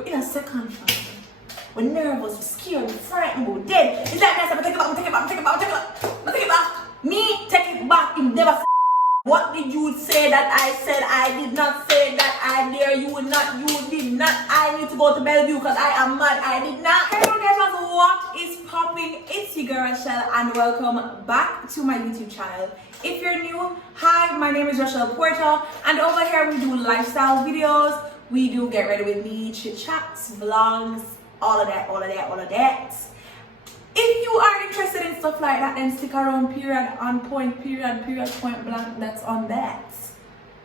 We're in a second phase. We're nervous, we're scared, we're frightened, we're dead. It's like this, I'm take it back, take it back, take it back, take it back, take it back. Me, take it back, you never say. What did you say that I said? I did not say that I dare you not, you did not. I need to go to Bellevue because I am mad, I did not. Hello guys, what is popping? It's your girl Rochelle and welcome back to my YouTube channel. If you're new, hi, my name is Rochelle Porter and over here we do lifestyle videos. We do get ready with me, chit chats, vlogs, all of that. If you are interested in stuff like that, then stick around, period, on point, period, point blank, that's on that.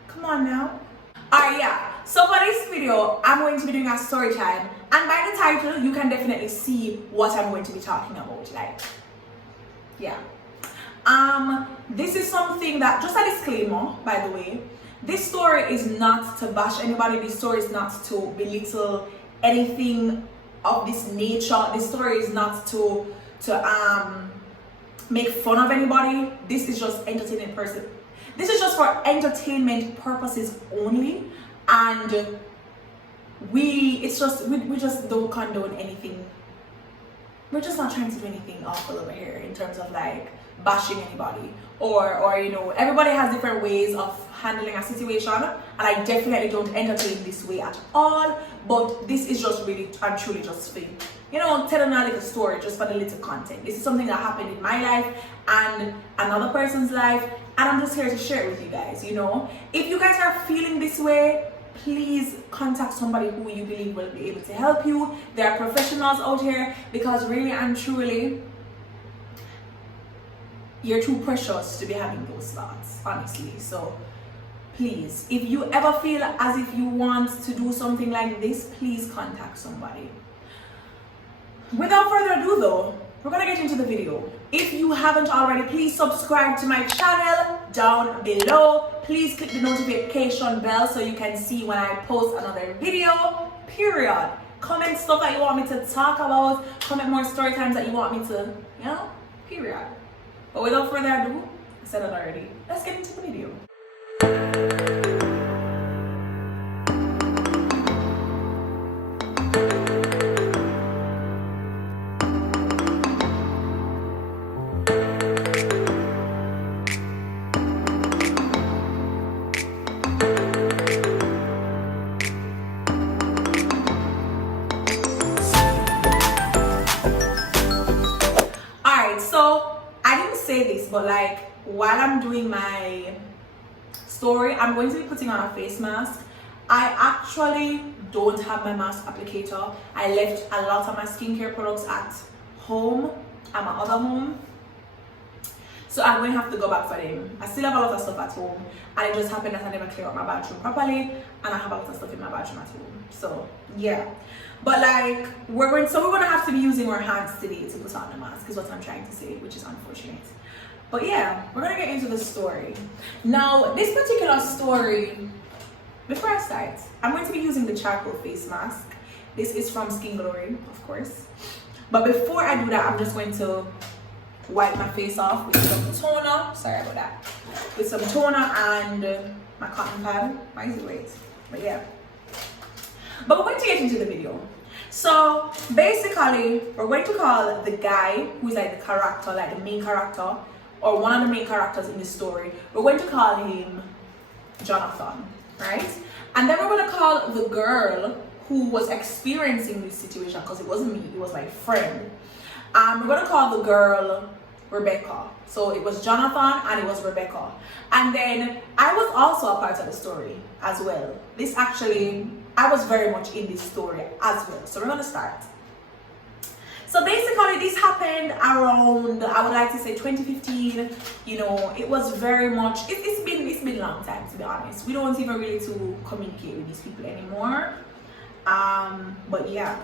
Come on now. Alright, yeah. So for this video, I'm going to be doing a story time. And by the title, you can definitely see what I'm going to be talking about. Like, yeah. This is something that, just a disclaimer, by the way, this story is not to bash anybody. This story is not to belittle anything of this nature. This story is not to make fun of anybody. This is just entertainment This is just for entertainment purposes only, and we just don't condone anything. We're just not trying to do anything awful over here in terms of like bashing anybody or you know, everybody has different ways of handling a situation, and I definitely don't entertain this way at all. But this is just really and truly just for, you know, telling a little story just for the little content. This is something that happened in my life and another person's life, and I'm just here to share it with you guys. You know, if you guys are feeling this way, please contact somebody who you believe will be able to help you. There are professionals out here, because really and truly, you're too precious to be having those thoughts, honestly. So please, if you ever feel as if you want to do something like this, please contact somebody. Without further ado though, we're gonna get into the video. If you haven't already, please subscribe to my channel down below. Please click the notification bell so you can see when I post another video, period. Comment stuff that you want me to talk about. Comment more story times that you want me to, you know, period. But without further ado, I said it already. Let's get into the video. But like, while I'm doing my story, I'm going to be putting on a face mask. I actually don't have my mask applicator. I left a lot of my skincare products at home, at my other home, so I'm going to have to go back for them. I still have a lot of stuff at home, and it just happened that I never clear up my bathroom properly, and I have a lot of stuff in my bathroom at home. So yeah, but like, we're going to have to be using our hands today to put on the mask, is what I'm trying to say, which is unfortunate. But yeah, we're gonna get into the story. Now, this particular story, before I start, I'm going to be using the charcoal face mask. This is from Skin Glory, of course. But before I do that, I'm just going to wipe my face off with some toner. Sorry about that. With some toner and my cotton pad. Why is it late? But yeah. But we're going to get into the video. So basically, we're going to call the guy who's like the character, like the main character, or one of the main characters in the story, we're going to call him Jonathan, right? And then we're going to call the girl who was experiencing this situation, because it wasn't me, it was my friend. We're going to call the girl Rebecca. So it was Jonathan and it was Rebecca. And then I was also a part of the story as well. This actually, I was very much in this story as well. So we're going to start. So basically, this happened around, I would like to say 2015. You know, it was very much, it's been a long time, to be honest. We don't even really to communicate with these people anymore. But yeah.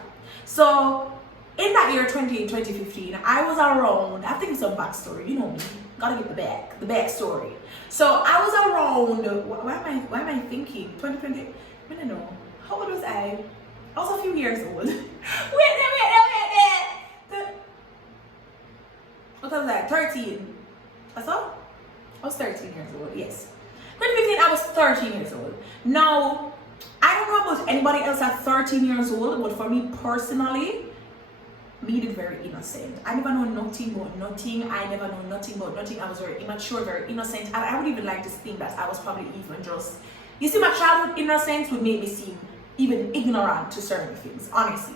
So in that year, 2015, I was around, I think it's a backstory, you know me. Gotta get the back story. So I was around, why am I thinking? 2020, I don't know. How old was I? I was a few years old. wait there. What was that? 13. That's all? I was 13 years old, yes. 2015, I was 13 years old. Now, I don't know about anybody else at 13 years old, but for me personally, me did very innocent. I never know nothing about nothing. I never know nothing about nothing. I was very immature, very innocent, and I would even like to think that I was probably even just, you see, my childhood innocence would make me seem even ignorant to certain things, honestly.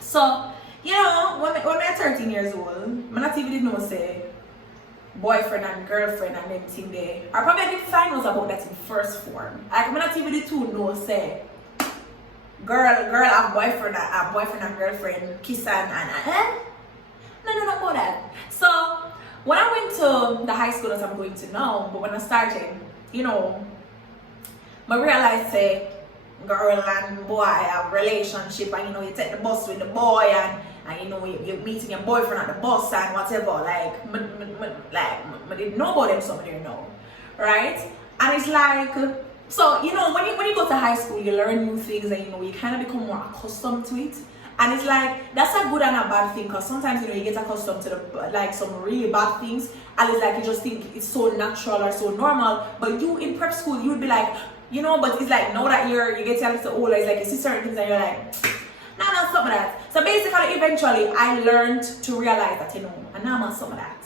So, you know, when I'm 13 years old, I not even didn't know say boyfriend and girlfriend and everything there. I probably didn't find out about that in first form. Like, I'm not even to know say girl have boyfriend and girlfriend kiss and no about that. So when I went to the high school that I'm going to now, but when I started, you know, I realized say girl and boy have relationship, and you know, you take the bus with the boy, and you know, you're meeting your boyfriend at the bus and whatever. Like, I didn't know about them, so I didn't know, right? And it's like, so you know, when you go to high school, you learn new things, and you know, you kind of become more accustomed to it. And it's like, that's a good and a bad thing, because sometimes, you know, you get accustomed to the, like, some really bad things, and it's like you just think it's so natural or so normal. But you in prep school, you would be like, you know, but it's like, now that you get a little older, it's like you see certain things and you're like, nah, stop with that. So basically, eventually, I learned to realize that, you know, and now I'm some of that.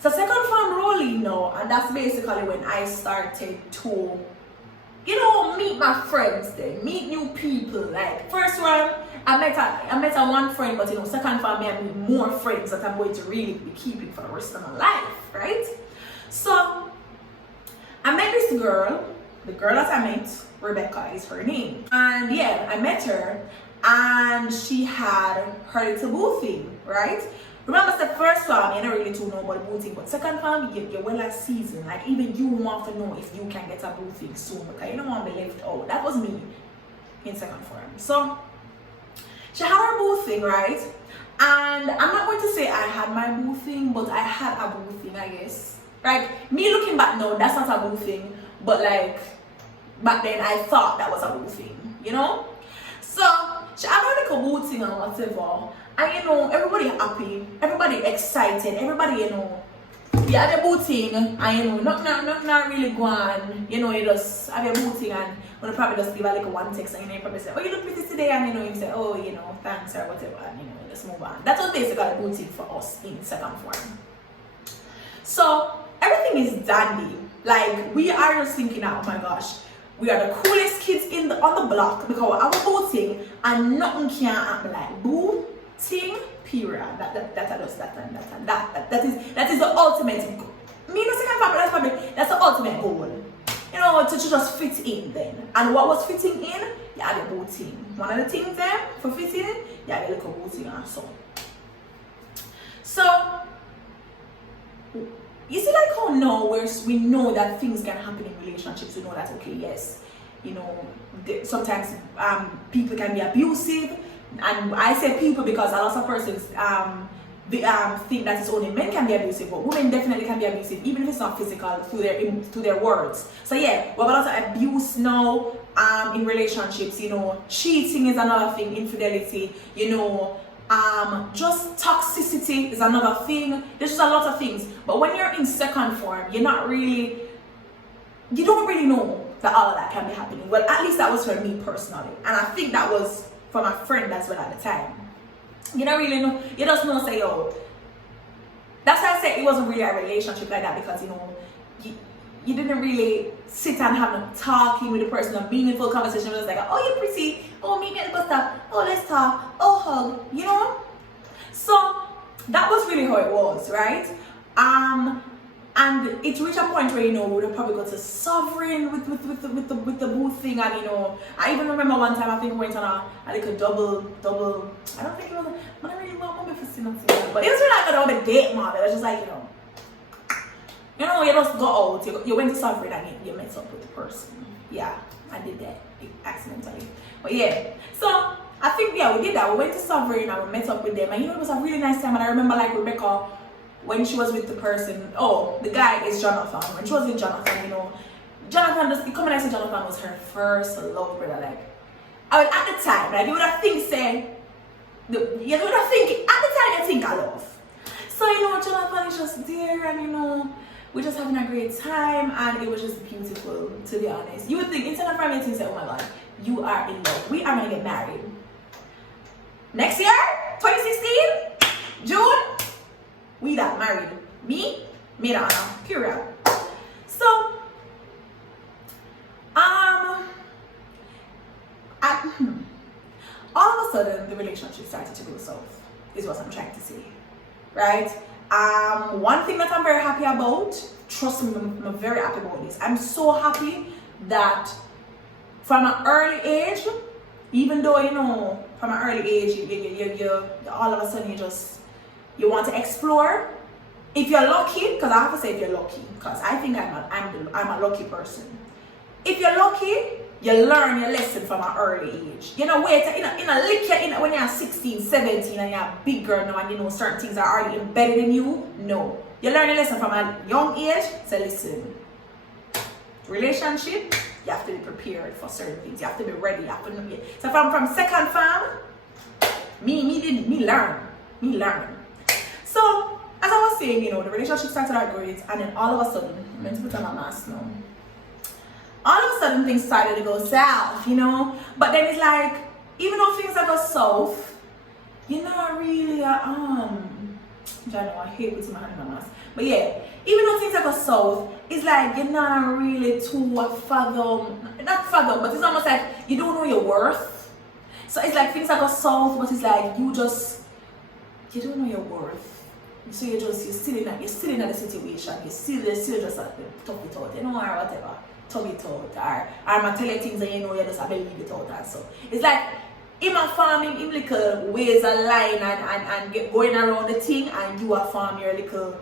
So second form rolling now, and that's basically when I started to, you know, meet my friends then, meet new people. Like, first one, I met a one friend, but you know, second form, I meet more friends that I'm going to really be keeping for the rest of my life, right? So I met this girl. The girl that I met, Rebecca is her name. And yeah, I met her, and she had her little boo thing, right? Remember, the first time, you don't really know about boo thing, but second time, you're well as seasoned. Like, even you want to know if you can get a boo thing soon, because you don't want to be left out. That was me in second form. So she had her boo thing, right? And I'm not going to say I had my boo thing, but I had a boo thing, I guess. Like, me looking back now, that's not a boo thing, but like, back then I thought that was a boo thing, you know? So she had like a boo thing and whatever, and you know, everybody happy, everybody excited, everybody, you know, you have your boo thing, and you know, not really go on, you know, you just have your boo thing, and you probably just give a like one text, and you know, you probably say, oh, you look pretty today, and you know, you say, oh, you know, thanks or whatever, and you know, just move on. That was basically a boo thing for us in second form. So everything is dandy. Like, we are just thinking, oh my gosh, we are the coolest kids on the block because our boo thing, and nothing can happen. Like, boo thing, period. That is the ultimate goal. Me, the second family, that's the ultimate goal. You know, to just fit in then. And what was fitting in? You had the boo thing. One of the things there for fitting in, you had the little boo thing also. So you see, like how now we know that things can happen in relationships. We know that, okay, yes, you know, sometimes people can be abusive, and I say people because a lot of persons think that it's only men can be abusive, but women definitely can be abusive, even if it's not physical, through their words. So yeah, we have a lot of abuse now in relationships. You know, cheating is another thing, infidelity. You know. Just toxicity is another thing. There's just a lot of things. But when you're in second form, you don't really know that all of that can be happening. Well, at least that was for me personally. And I think that was for my friend as well at the time. You don't really know. You just know, say, oh, that's why I say it wasn't really a relationship like that, because, you know, you didn't really sit and have a talking with the person, a meaningful conversation. It was like, oh, you're pretty. Oh, meet me at the bus stop. Oh, let's talk. Oh, hug. You know? So that was really how it was, right? And it reached a point where, you know, we would probably go to Sovereign with the booth thing, and you know, I even remember one time I think we went on a like a double. I don't think it was. I don't really remember if it's nothing, but it was really like a date model. It was just like, you know, you just go out. You went to Sovereign and you met up with the person. Yeah, I did that accidentally, but yeah. So I think, yeah, we did that. We went to Sovereign and we met up with them, and you know, it was a really nice time. And I remember, like, Rebecca, when she was with the person, oh, the guy is Jonathan. When she was with Jonathan, you know, Jonathan, just come and I say Jonathan was her first love, brother. Like, I mean, at the time, like, you would have think, say, at the time you think I love. So, you know, Jonathan is just there, and you know, we're just having a great time, and it was just beautiful, to be honest. You would think, instead of family, you say, oh my God, you are in love. We are gonna get married. Next year, 2016, June, we got married. Me, made an honor, period. So, all of a sudden, the relationship started to go south, is what I'm trying to say, right? One thing that I'm very happy about, trust me, I'm very happy about this. I'm so happy that from an early age, even though, you know, from an early age, you all of a sudden you want to explore. If you're lucky, because I have to say if you're lucky, because I think I'm a lucky person. If you're lucky, you learn your lesson from an early age. You know, wait, when you're 16, 17, and you're a big girl now, and you know certain things are already embedded in you. No. You learn your lesson from a young age. So listen, relationship, you have to be prepared for certain things. You have to be ready. You have to know. So from second farm, me learn. So as I was saying, you know, the relationship started out great, and then all of a sudden, I'm meant to put on my mask now. All of a sudden things started to go south, you know. But then it's like, even though things are go south, you're not really I hate putting my hand in my mask. But yeah, even though things are go south, it's like you're not really too not fathom, but it's almost like you don't know your worth. So it's like things are go south, but it's like you don't know your worth. So you're still in the situation. You're still just like tough it out, you know, or whatever. Tug it out, or I'm tell you things and you know you just have to leave it out, and so it's like him a farm him little ways of line and get going around the thing, and you a farm your little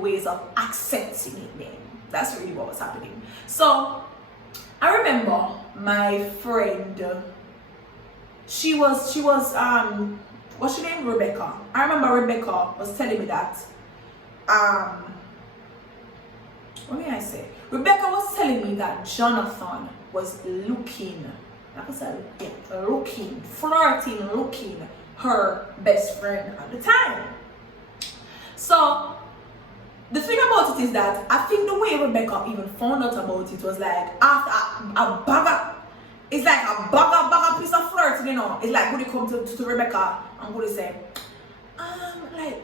ways of accepting it then. That's really what was happening. So I remember my friend, she was what's her name? Rebecca. I remember Rebecca was telling me that what may I say? Rebecca was telling me that Jonathan was looking her best friend at the time. So the thing about it is that I think the way Rebecca even found out about it was like after a bagger. It's like a bagger piece of flirting, you know. It's like when you come to Rebecca and would say, like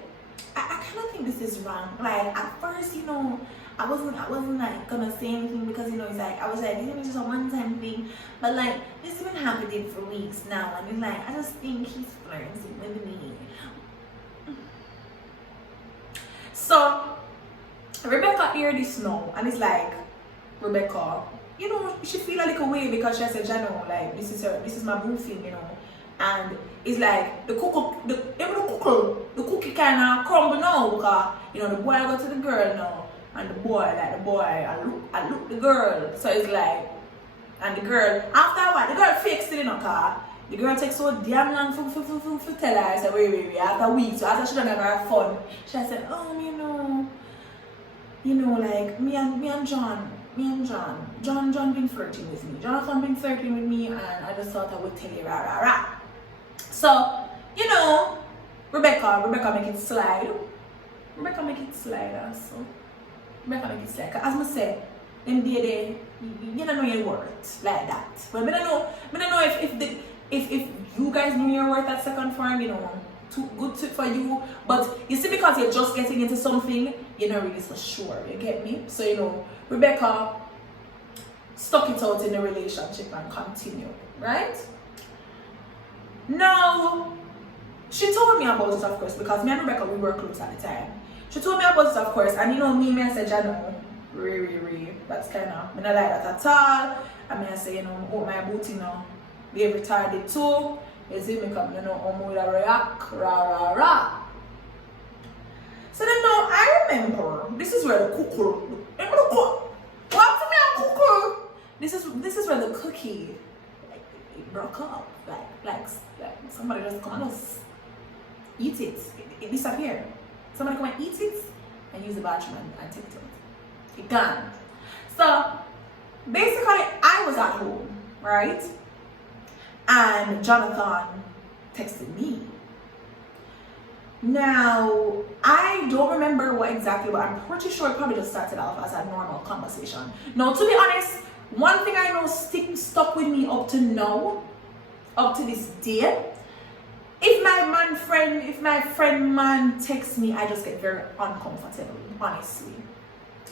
I kind of think this is wrong. Like at first, you know, I wasn't like gonna say anything because, you know, it's like I was like, this is just a one-time thing, but like this has been happening for weeks now, and it's like I just think he's flirting with me. So Rebecca heard this now, and it's like, Rebecca, you know, she feel a little way because she said, Jano, like this is my boo thing, you know. And it's like the cookie kind of crumble now because, you know, the boy go to the girl now, and the boy I look the girl. So it's like, and the girl after a while the girl fixed it in a car. The girl takes so damn long for tell her. I said wait after weeks. So after she done have fun, she said, you know, like me and John been flirting with me. Jonathan been flirting with me, and I just thought I would tell you rah. So, you know, Rebecca make it slide. Also. Rebecca make it slide. As I said, them day you don't know your worth like that. But I don't know if you guys know your worth at second form, you know, too good for you. But you see, because you're just getting into something, you're not really so sure. You get me? So, you know, Rebecca stuck it out in the relationship and continue, right? Now, she told me about it, of course, because me and Rebecca, we were close at the time. She told me about it, of course, and you know me, I said, Jano, really, that's kind of, I don't like that at all. I say, you know, oh my booty, you know, be retarded too. You see me come, you know, I'm with a react, rah. So then now, I remember, this is where the cuckoo, what's me a cuckoo? This is where the cookie, like, it broke up, like somebody just come and just eat it. It disappeared. Somebody come and eat it and use the bathroom and take it out. It gone. So basically, I was at home, right? And Jonathan texted me. Now, I don't remember what exactly, but I'm pretty sure it probably just started off as a normal conversation. Now, to be honest, one thing I know stuck with me up to now, up to this day. If my friend man texts me, I just get very uncomfortable, honestly.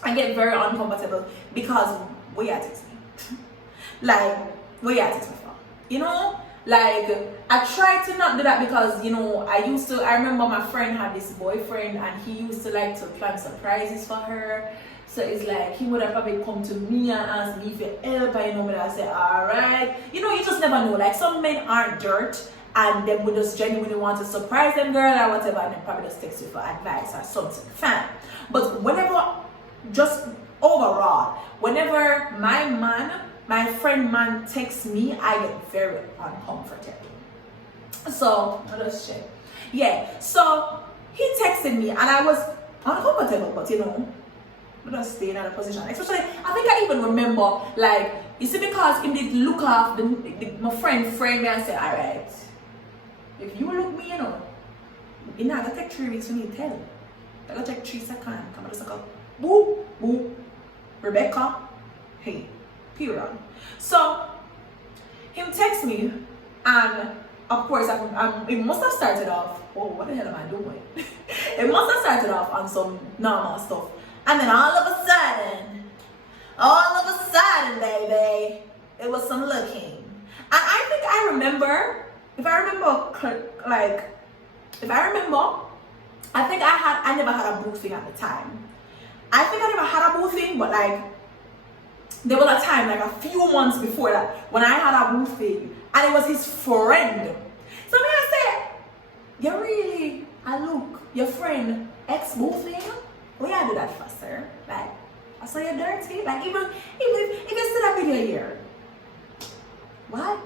I get very uncomfortable because what you text me? Like, what you text me for? You know? Like, I try to not do that because, you know, I remember my friend had this boyfriend and he used to like to plan surprises for her. So it's like, he would have probably come to me and ask me if you help, and you know, but I say, alright. You know, you just never know. Like, some men aren't dirt and they would just genuinely want to surprise them girl or whatever, and then probably just text you for advice or something. Fine. But whenever, just overall, whenever my friend man texts me, I get very uncomfortable. So, let us check. Yeah, so he texted me and I was uncomfortable, but you know, let us stay in that position. Especially, I think I even remember, like, you see, because in the look off, my friend framed me and said, alright, if you look me, you know, it's not gonna take 3 weeks for me to tell. I gotta take 3 seconds. Come on, just like a boop, boop, Rebecca, hey. Period. So him text me, and of course it must have started off. Oh, what the hell am I doing? It must have started off on some normal stuff, and then all of a sudden, baby, it was some looking. And I think I remember, I think I never had a boo thing at the time. I think I never had a boo thing, but like, there was a time, like a few months before that, when I had a boo thing, and it was his friend. So me I said, you really, look, your friend, ex-boo thing? Why you do that for, sir? Like, I saw you dirty. Like, even if you see that video here. What?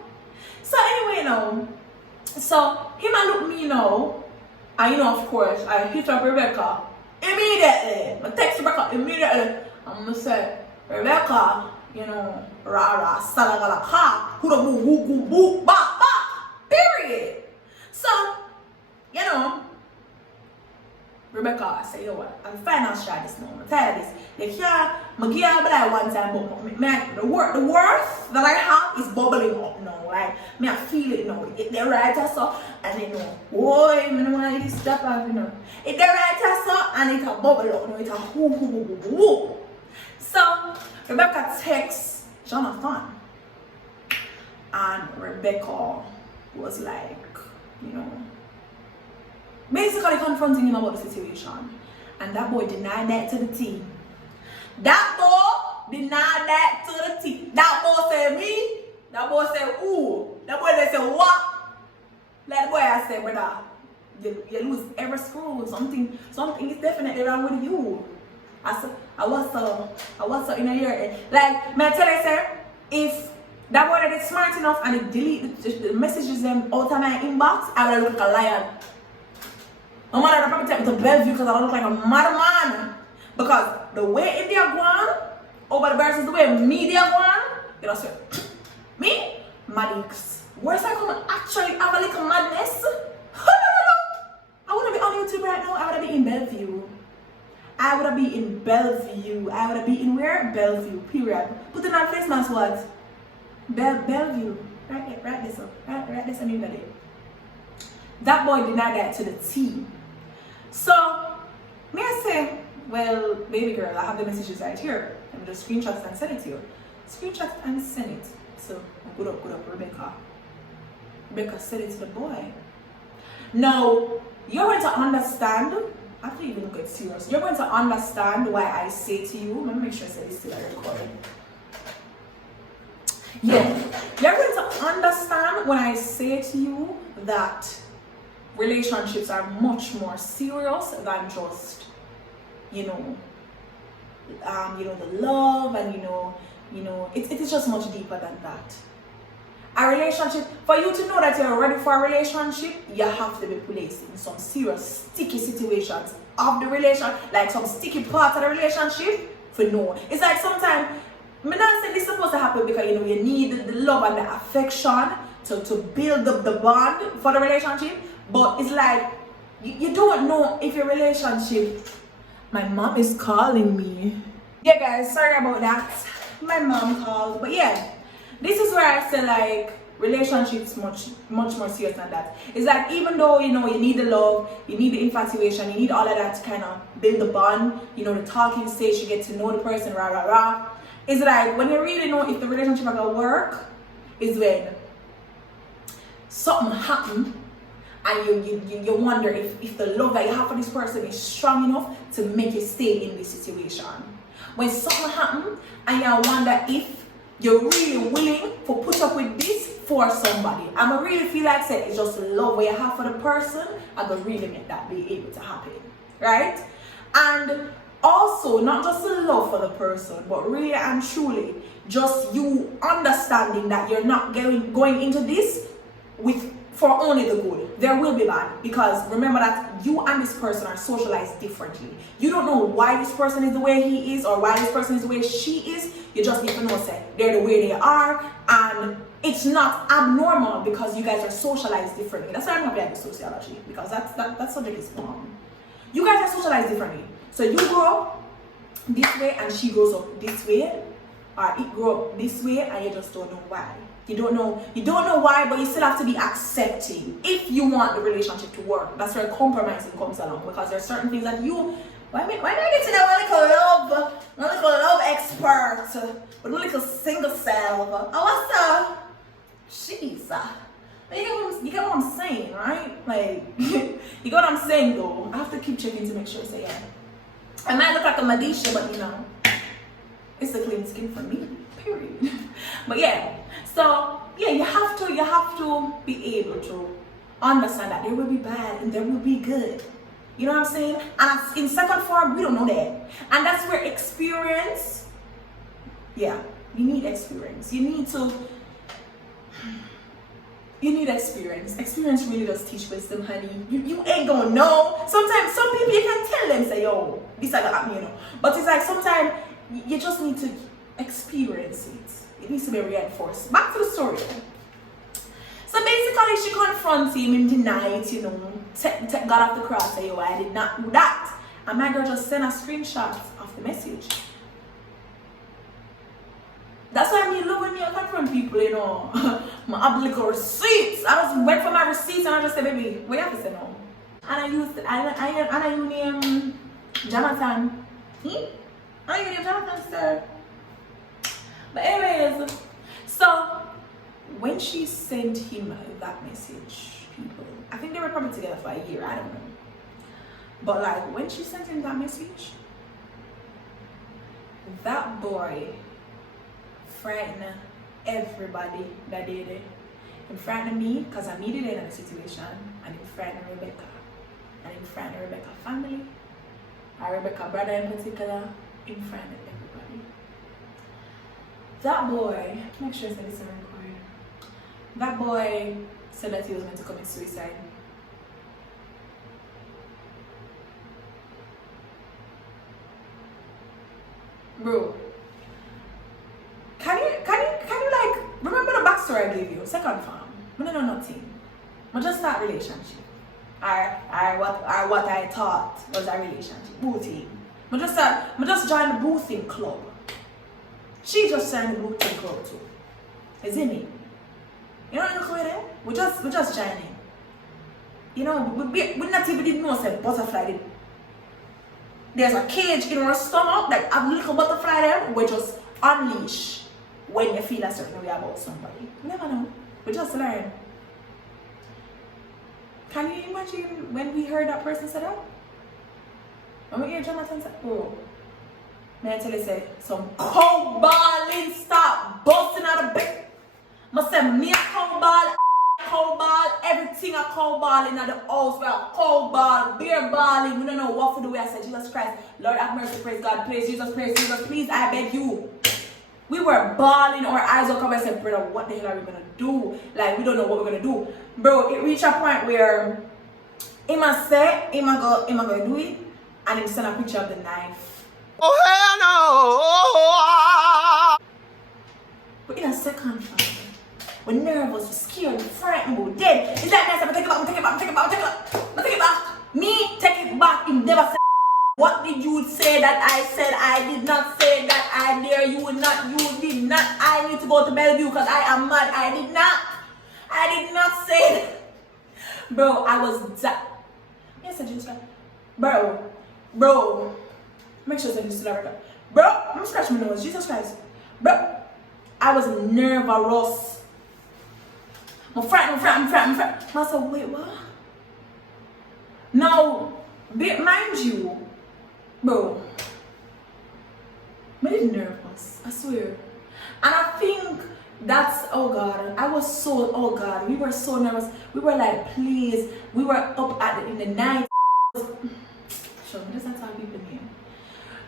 So anyway, you know, so him and look me now, and you know, of course, I hit up Rebecca immediately. I text Rebecca immediately. I'm gonna say, Rebecca, you know, rah salagala ha, huda boo boo boo boo ba ba, period. So, you know, Rebecca, I say, yo what, I'm finance shy this now. I'm tired of this. You can't, I give you like one time, but the worth that I have is bubbling up now. Like, me I feel it now. It the right or so, and you know, boy, I don't want this stuff, you know. It the right or so, and it a bubble up now. It a whoo. So Rebecca texts Jonathan, and Rebecca was like, you know, basically confronting him about the situation, and that boy denied that to the T. That boy denied that to the T. That boy said me. That boy said ooh. That boy they said what? That boy I said, brother, you lose every screw. Something is definitely wrong with you. I was so in a year. Like, may I tell you, sir, if that boy is smart enough and it delete the messages them out of my inbox, I will look like a lion. No matter, probably take me to Bellevue because I look like a madman. Because the way India gone over the versus the way media gone, you know, sir, me, Madix. Where's I come actually have a little madness? I wouldn't be on YouTube right now. I would be in Bellevue. I would be in Bellevue. I would be in where? Bellevue, period. Put it on face mask, what? Bellevue. Right this up. Right this anybody. That boy denied that to the T. So, may I say, well, baby girl, I have the messages right here. Let me just screenshot and send it to you. Screenshot and send it. So, good up, Rebecca. Rebecca said it to the boy. Now, you're going to understand. After you even get serious, you're going to understand why I say to you. Let me make sure I say this till I record. Yeah, you're going to understand when I say to you that relationships are much more serious than just, you know, the love, and you know, it is just much deeper than that. A relationship, for you to know that you're ready for a relationship, you have to be placed in some serious, sticky situations of the relation, like some sticky parts of the relationship, for no. It's like sometimes, I'm not saying this is supposed to happen because, you know, you need the love and the affection to build up the bond for the relationship, but it's like, You don't know if your relationship. My mom is calling me. Yeah, guys, sorry about that. My mom called, but yeah, this is where I say like relationships much more serious than that. It's like even though you know you need the love, you need the infatuation, you need all of that to kind of build the bond. You know the talking stage, you get to know the person, rah rah rah. It's like when you really know if the relationship are gonna work, is when something happen and you wonder if the love that you have for this person is strong enough to make you stay in this situation. When something happen and you wonder if you're really willing to put up with this for somebody. I really feel like say it's just love what you have for the person and gonna really make that be able to happen. Right? And also not just the love for the person, but really and truly just you understanding that you're not going into this with for only the good. There will be bad, because remember that you and this person are socialized differently. You don't know why this person is the way he is or why this person is the way she is. You just need to know say they're the way they are, and it's not abnormal because you guys are socialized differently. That's why I'm happy I do sociology, because that subject is fun. You guys are socialized differently. So you grow up this way and she grows up this way, or it grow up this way and you just don't know why. You don't know why, but you still have to be accepting if you want the relationship to work. That's where compromising comes along, because there are certain things that you why do I get to know one little love expert with one little single self? Oh, what's up? Jeez. You get what I'm saying, right? Like you get what I'm saying though. I have to keep checking to make sure say yeah. I might look like a Madisha, but you know, it's the clean skin for me. Period. But yeah, so yeah, you have to be able to understand that there will be bad and there will be good. You know what I'm saying? And in second form, we don't know that. And that's where experience, yeah, you need experience. You need experience. Experience really does teach wisdom, honey. You ain't gonna know. Sometimes some people you can tell them say, yo, this I got me, you know. But it's like sometimes you just need to experience it. It needs to be reinforced. Back to the story. So basically she confronts him and denies, you know, take God off the cross, say, yo, I did not do that. And my girl just sent a screenshot of the message. That's why I love when you confront people, you know. My have little receipts. I just went for my receipts and I just said, baby, what you have to say now? And I use name Jonathan. And I use name Jonathan, sir. But anyways, so when she sent him that message, people, I think they were probably together for a year, I don't know. But like when she sent him that message, that boy frightened everybody that did it. He frightened me because I needed it in a situation, and he frightened Rebecca. And he frightened Rebecca family, and Rebecca brother in particular. He frightened everybody. That boy, make sure I say this on record. That boy said that he was going to commit suicide. Bro, can you like remember the backstory I gave you? Second farm. I don't know nothing. I just start relationship. What I thought was a relationship. Booting. I just joined the booting club. She just joined the booting club too. Isn't it? You know what I'm saying? We just joining. You know, we not even didn't know say butterfly did. There's a cage in our stomach that a little butterfly there we just unleash when you feel a certain way about somebody. You never know. We just learn. Can you imagine when we heard that person say that? When we hear Jonathan say, oh, may I tell you say, some cow balling stop busting out of bed. I say, me a cow ball, everything a cow ball in the house. We are cow ball, beer balling. We don't know what to do. I said, Jesus Christ, Lord have mercy, praise God, praise Jesus, please, I beg you. We were bawling, our eyes were covered. I said, brother, what the hell are we gonna do? Like, we don't know what we're gonna do. Bro, it reached a point where he must say, he must go do it, and he sent a picture of the knife. Oh hell no! But in a second, we're nervous, we're scared, we're frightened, we're dead. It's like nice, I'm take it back. Me that I said. I did not say that I dare. You would not. You did not. I need to go to Bellevue because I am mad. I did not. I did not say that. Bro, I was that. Yes, I just bro. Make sure that you still record. Bro, I'm scratching my nose. Jesus Christ. Bro, I was nervous. I'm frightened. I said, wait, what? No, mind you, bro, I was nervous, I swear. And I think that's, oh God, we were so nervous. We were like, please, we were up in the night. Show me, that's how people name.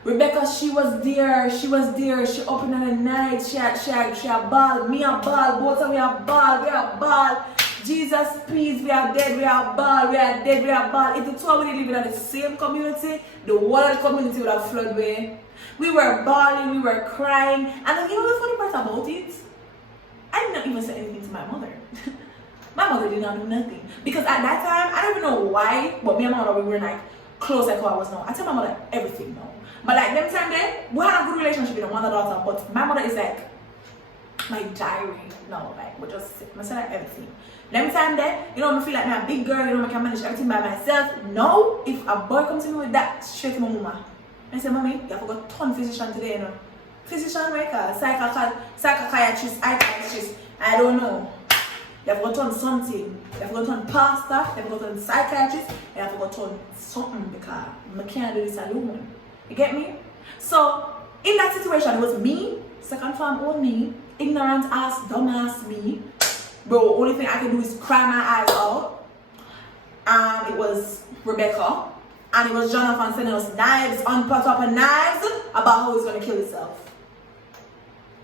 Rebecca, she was there, she opened in the night, she a ball, me a ball, both of we a ball. Jesus, please, we are dead, we are ball, we are dead, we are ball. If the two of us living in the same community, the whole community would have flooded away. We were bawling, we were crying, and you know the funny part about it? I did not even say anything to my mother. My mother did not do nothing. Because at that time, I don't even know why, but me and my mother, we were like close like how I was now. I tell my mother everything now. But like them time there, we had a good relationship with the mother daughter, but my mother is like my diary. No, like we just I say like everything. Them time there, you know, I feel like I'm a big girl, you know, I can manage everything by myself. No, if a boy comes to me with that, straight to my mama. I say, mommy, you have got a ton physician today, you know. Physician maker, psychiatrist, I don't know. You have got a ton something. You have got a ton pastor, you have got a ton psychiatrist, you have got a ton something because I can't do this alone. You get me? So, in that situation, it was me, second farm on me, ignorant ass, dumb ass me. Bro, only thing I can do is cry my eyes out. It was Rebecca. And it was Jonathan sending us knives on top of knives about how he's going to kill himself.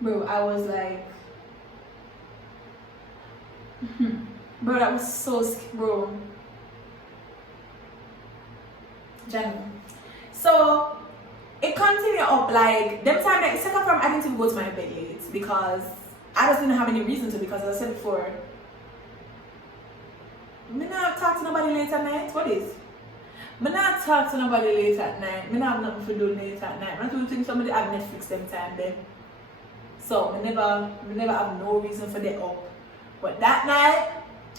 Bro, I was like... Bro, that was so scary, bro. Genuine. So... It continued up like them time like second from I didn't even go to my bed late because I just didn't have any reason to because as I said before, me not talk to nobody late at night. What is? Me not talk to nobody late at night. Me not have nothing to do late at night. I don't think somebody have Netflix them time there. So me never have no reason for that up. But that night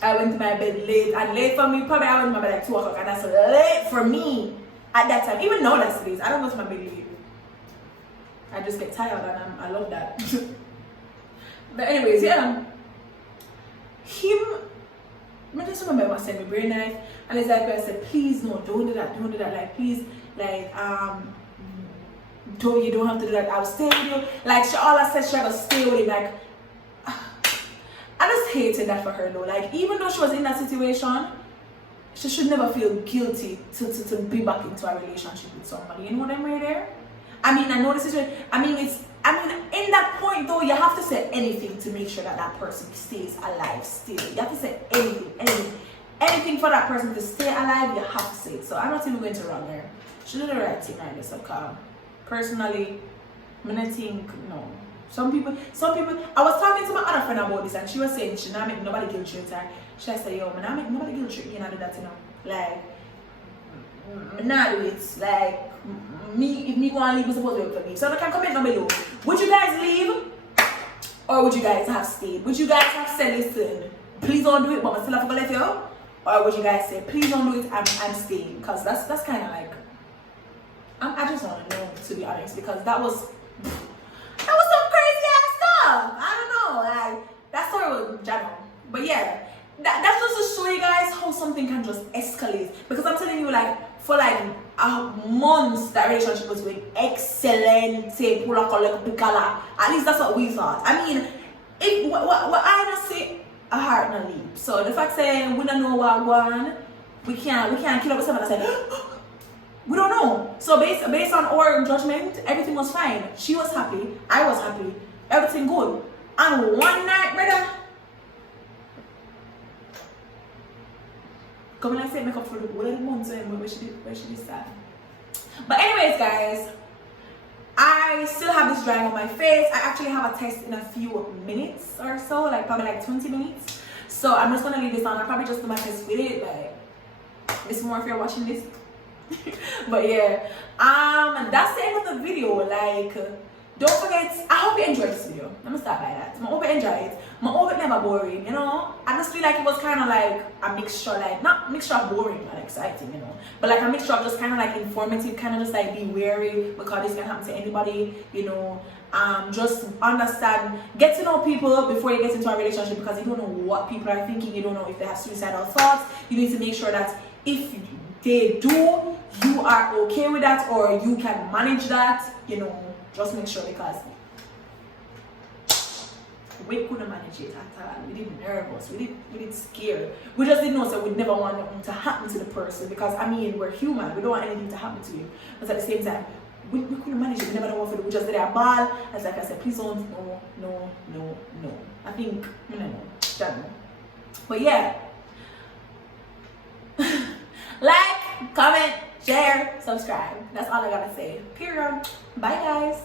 I went to my bed late and late for me probably I went to my bed like 2 o'clock and that's late for me. At that time, even now that's days, I don't go to my bed late. I just get tired and I love that. But anyways, yeah. I just remember what sent me brain knife and it's like I said, please no, don't do that, like please, like you don't have to do that, I'll stay with you. Like she all I said she had to stay with him, like I just hated that for her though. Like even though she was in that situation, she should never feel guilty to be back into a relationship with somebody. You know what I'm right there? I mean, I know the situation. In that point though, you have to say anything to make sure that that person stays alive still. You have to say anything for that person to stay alive, you have to say it. So I'm not even going to run her. She did the right thing right there. So personally, I think, no. Some people, I was talking to my other friend about this and she was saying she not make nobody guilt trip her. She said, yo, man, I make nobody guilt trip, you know, do that, you know. Like, nah, do it. Like, if me go and leave, it's supposed to work for me. So I can comment down below. Would you guys leave? Or would you guys have stayed? Would you guys have said, listen, please don't do it, but I still have to let you? Or would you guys say, please don't do it, I'm staying? Because that's kind of like, I just want to know, to be honest, because that was some crazy ass stuff. I don't know, like, that story was general. But yeah. That's just to show you guys how something can just escalate. Because I'm telling you, like, for like months, that relationship was going excellent. At least that's what we thought. I mean, what I just say, a heart no leap. So the fact saying we don't know what going, we can't kill ourselves and say we don't know. So based on our judgment, everything was fine. She was happy, I was happy, everything good. And one night, brother. Come and I say makeup for the whole month where she did start. But anyways guys, I still have this drying on my face. I actually have a test in a few minutes or so, like probably like 20 minutes. So I'm just gonna leave this on. I'll probably just do my test with it. Like this more if you're watching this. But yeah, that's the end of the video. Like, don't forget, I hope you enjoyed this video. Let me start by that. I hope you enjoyed it. I hope it never boring, you know. I just feel like it was kind of like a mixture, like not mixture of boring and exciting, you know, but like a mixture of just kind of like informative, kind of just like be wary because this can happen to anybody, you know. Just understand, get to know people before you get into a relationship, because you don't know what people are thinking. You don't know if they have suicidal thoughts. You need to make sure that if they do, you are okay with that, or you can manage that, you know. Just make sure, because we couldn't manage it at all. We didn't nervous, we did scared. We just didn't know, so we never want anything to happen to the person, because I mean, we're human, we don't want anything to happen to you. But at the same time, we couldn't manage it. We never know what to do. We just did our ball. As like I said, please don't, no. I think, no. But yeah. Like, comment, share, subscribe. That's all I gotta say. Period. Bye guys.